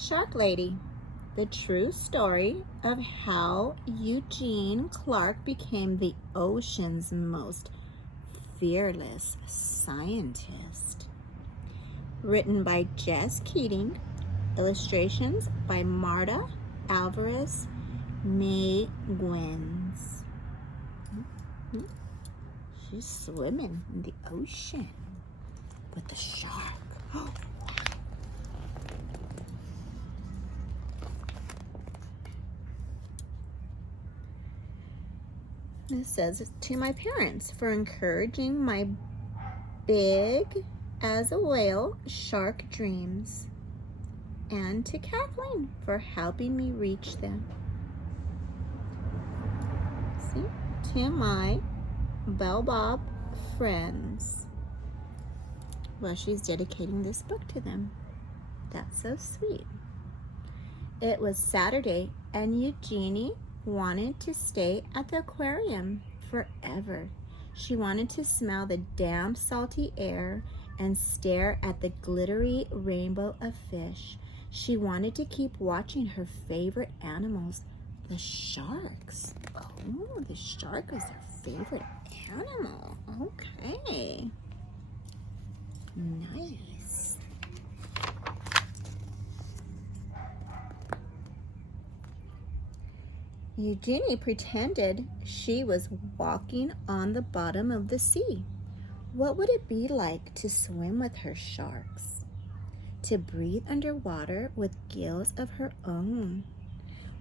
Shark Lady, the true story of how Eugene Clark became the ocean's most fearless scientist. Written by Jess Keating, illustrations by Marta Alvarez Mayguins. She's swimming in the ocean with the shark. Oh, it says, to my parents for encouraging my big as a whale shark dreams, and to Kathleen for helping me reach them. See, to my Bell Bob friends. Well, she's dedicating this book to them. That's so sweet. It was Saturday, and Eugenie wanted to stay at the aquarium forever. She wanted to smell the damp, salty air and stare at the glittery rainbow of fish. She wanted to keep watching her favorite animals, the sharks. Oh, the shark is her favorite animal. Okay. Nice. Eugenie pretended she was walking on the bottom of the sea. What would it be like to swim with her sharks? To breathe underwater with gills of her own?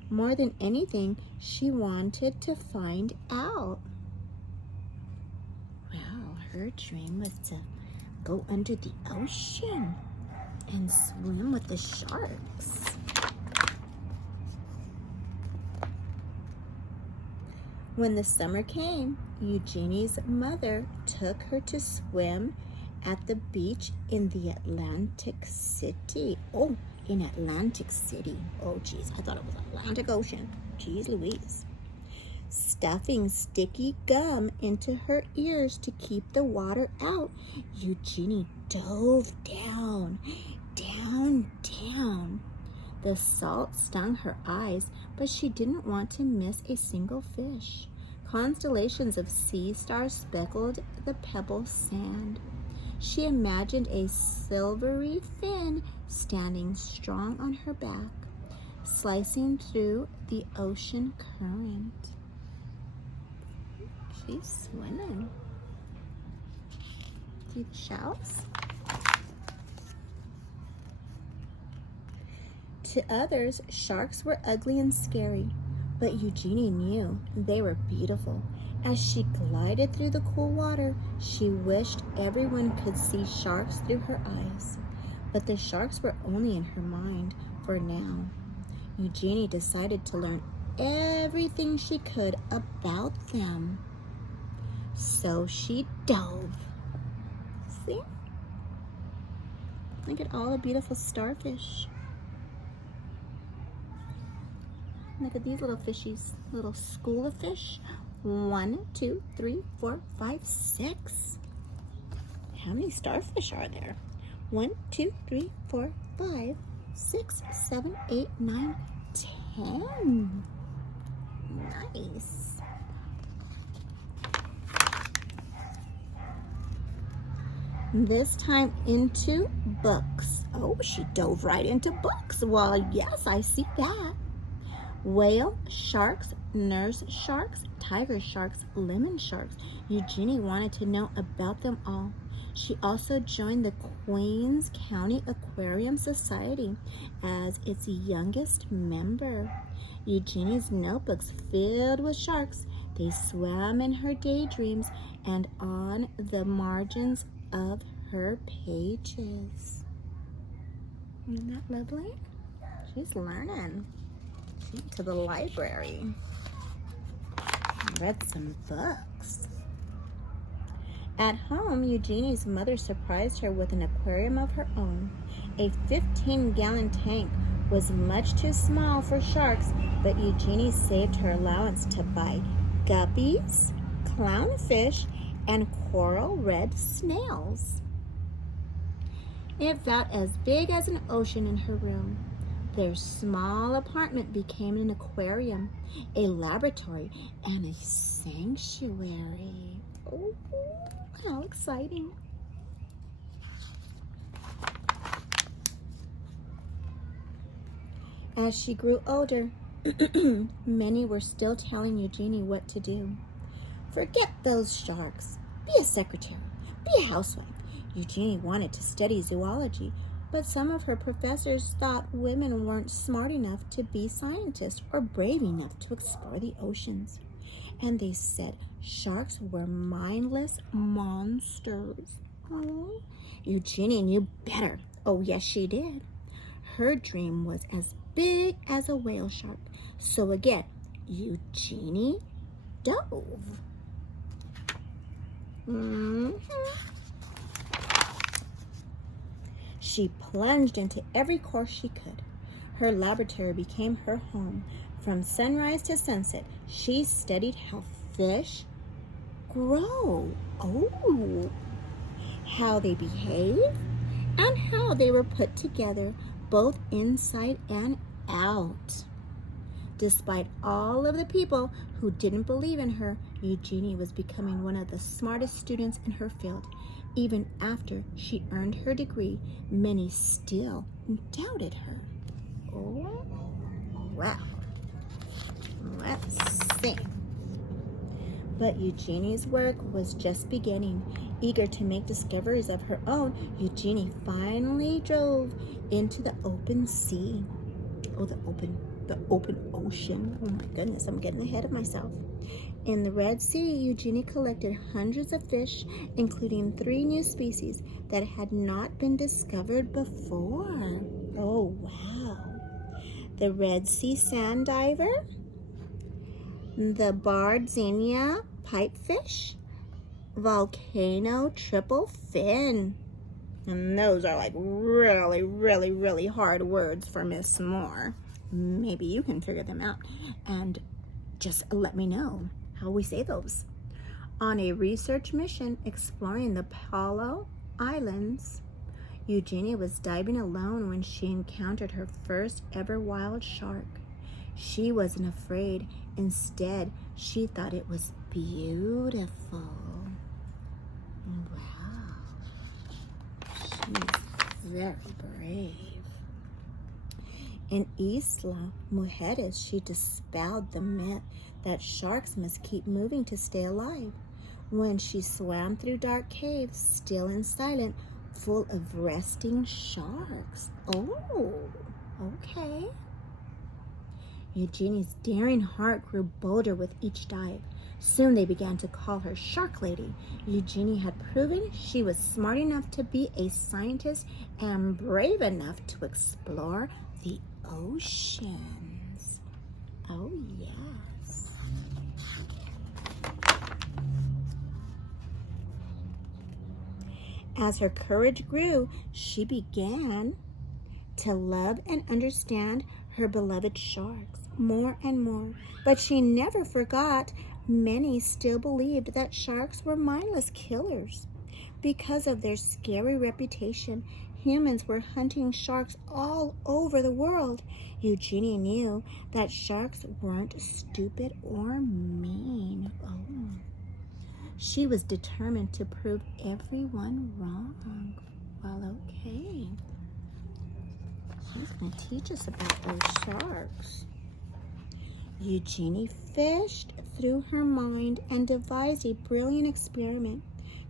More than anything, she wanted to find out. Wow, her dream was to go under the ocean and swim with the sharks. When the summer came, Eugenie's mother took her to swim at the beach in the Atlantic City. Oh, in Atlantic City. Oh, geez, I thought it was Atlantic Ocean. Geez Louise. Stuffing sticky gum into her ears to keep the water out, Eugenie dove down, down, down. The salt stung her eyes, but she didn't want to miss a single fish. Constellations of sea stars speckled the pebble sand. She imagined a silvery fin standing strong on her back, slicing through the ocean current. She's swimming. See the shells? To others, sharks were ugly and scary, but Eugenie knew they were beautiful. As she glided through the cool water, she wished everyone could see sharks through her eyes. But the sharks were only in her mind for now. Eugenie decided to learn everything she could about them. So she dove. See? Look at all the beautiful starfish. Look at these little fishies, little school of fish. 1, 2, 3, 4, 5, 6. How many starfish are there? 1, 2, 3, 4, 5, 6, 7, 8, 9, 10. Nice. This time into books. Oh, she dove right into books. Well, yes, I see that. Whale sharks, nurse sharks, tiger sharks, lemon sharks. Eugenie wanted to know about them all. She also joined the Queens County Aquarium Society as its youngest member. Eugenie's notebooks filled with sharks. They swam in her daydreams and on the margins of her pages. Isn't that lovely? She's learning. She went to the library and read some books. At home, Eugenie's mother surprised her with an aquarium of her own. A 15-gallon tank was much too small for sharks, but Eugenie saved her allowance to buy guppies, clownfish, and coral red snails. It felt as big as an ocean in her room. Their small apartment became an aquarium, a laboratory, and a sanctuary. Oh, how exciting. As she grew older, many were still telling Eugenie what to do. Forget those sharks. Be a secretary. Be a housewife. Eugenie wanted to study zoology, but some of her professors thought women weren't smart enough to be scientists or brave enough to explore the oceans. And they said sharks were mindless monsters. Oh, Eugenie knew better. Oh, yes, she did. Her dream was as big as a whale shark. So again, Eugenie dove. She plunged into every course she could. Her laboratory became her home. From sunrise to sunset, she studied how fish grow. Oh, how they behave, and how they were put together, both inside and out. Despite all of the people who didn't believe in her, Eugenie was becoming one of the smartest students in her field. Even after she earned her degree, many still doubted her. Oh, wow. Let's see. But Eugenie's work was just beginning. Eager to make discoveries of her own, Eugenie finally drove into the open sea. Oh, the open ocean. Oh my goodness, I'm getting ahead of myself. In the Red Sea, Eugenie collected hundreds of fish, including 3 new species that had not been discovered before. Oh, wow. The Red Sea sand diver, the barred zinnia pipefish, volcano triple fin. And those are like really, really, really hard words for Miss Moore. Maybe you can figure them out and just let me know how we say those. On a research mission exploring the Palo Islands, Eugenie was diving alone when she encountered her first ever wild shark. She wasn't afraid. Instead, she thought it was beautiful. Wow. She's very brave. In Isla Mujeres, she dispelled the myth that sharks must keep moving to stay alive. When she swam through dark caves, still and silent, full of resting sharks. Oh, okay. Eugenie's daring heart grew bolder with each dive. Soon they began to call her Shark Lady. Eugenie had proven she was smart enough to be a scientist and brave enough to explore the oceans. Oh, yes. As her courage grew, she began to love and understand her beloved sharks more and more. But she never forgot many still believed that sharks were mindless killers. Because of their scary reputation, humans were hunting sharks all over the world. Eugenie knew that sharks weren't stupid or mean. Oh. She was determined to prove everyone wrong. Well, okay. She's going to teach us about those sharks. Eugenie fished through her mind and devised a brilliant experiment.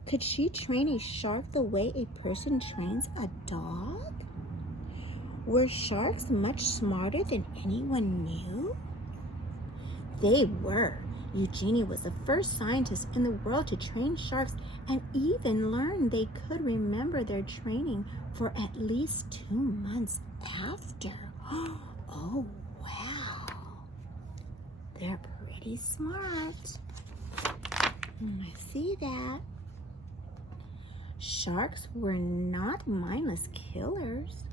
Could she train a shark the way a person trains a dog? Were sharks much smarter than anyone knew? They were. Eugenie was the first scientist in the world to train sharks and even learned they could remember their training for at least 2 months after. Oh, wow. They're pretty smart. I see that. Sharks were not mindless killers.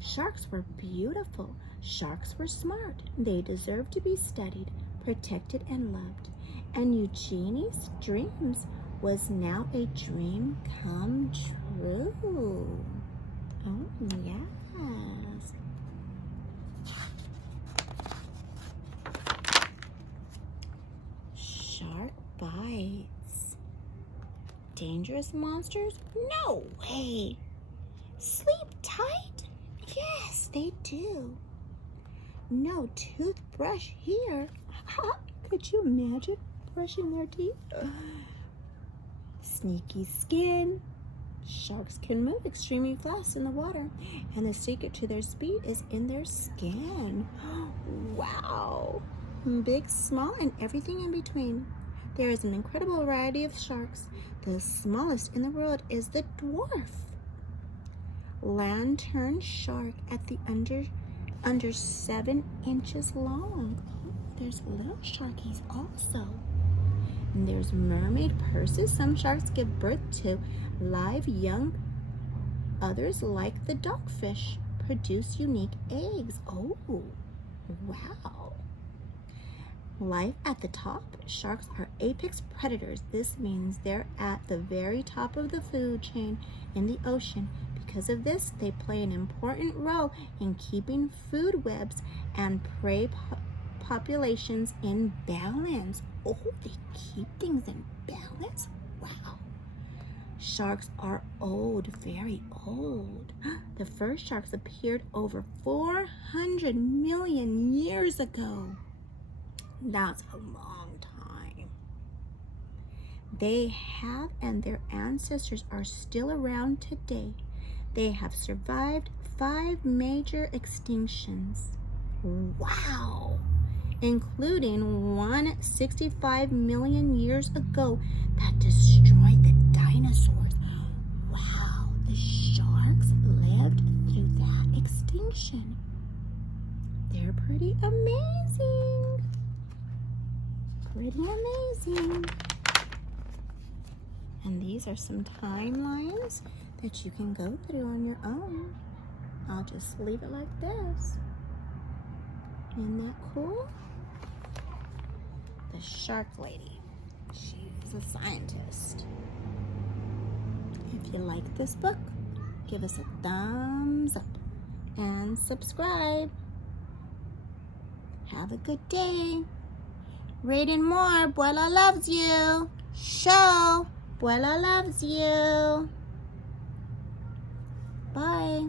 Sharks were beautiful. Sharks were smart. They deserved to be studied, protected, and loved. And Eugenie's dreams was now a dream come true. Oh, yes. dangerous monsters? No way. Sleep tight? Yes, they do. No toothbrush here. Could you imagine brushing their teeth? Sneaky skin. Sharks can move extremely fast in the water, and the secret to their speed is in their skin. Wow. Big, small, and everything in between. There is an incredible variety of sharks. The smallest in the world is the dwarf lantern shark at the under 7 inches long. Oh, there's little sharkies also. And there's mermaid purses. Some sharks give birth to live young. Others, like the dogfish, produce unique eggs. Oh, wow. Life at the top. Sharks are apex predators. This means they're at the very top of the food chain in the ocean. Because of this, they play an important role in keeping food webs and prey populations in balance. Oh, they keep things in balance? Wow. Sharks are old, very old. The first sharks appeared over 400 million years ago. That's a long time. They have, and their ancestors are still around today. They have survived 5 major extinctions. Wow! Including one 65 million years ago that destroyed the dinosaurs. Wow, the sharks lived through that extinction. They're pretty amazing. Pretty amazing. And these are some timelines that you can go through on your own. I'll just leave it like this. Isn't that cool? The shark lady. She's a scientist. If you like this book, give us a thumbs up and subscribe. Have a good day. Reading more. Abuela loves you. Show. Abuela loves you. Bye.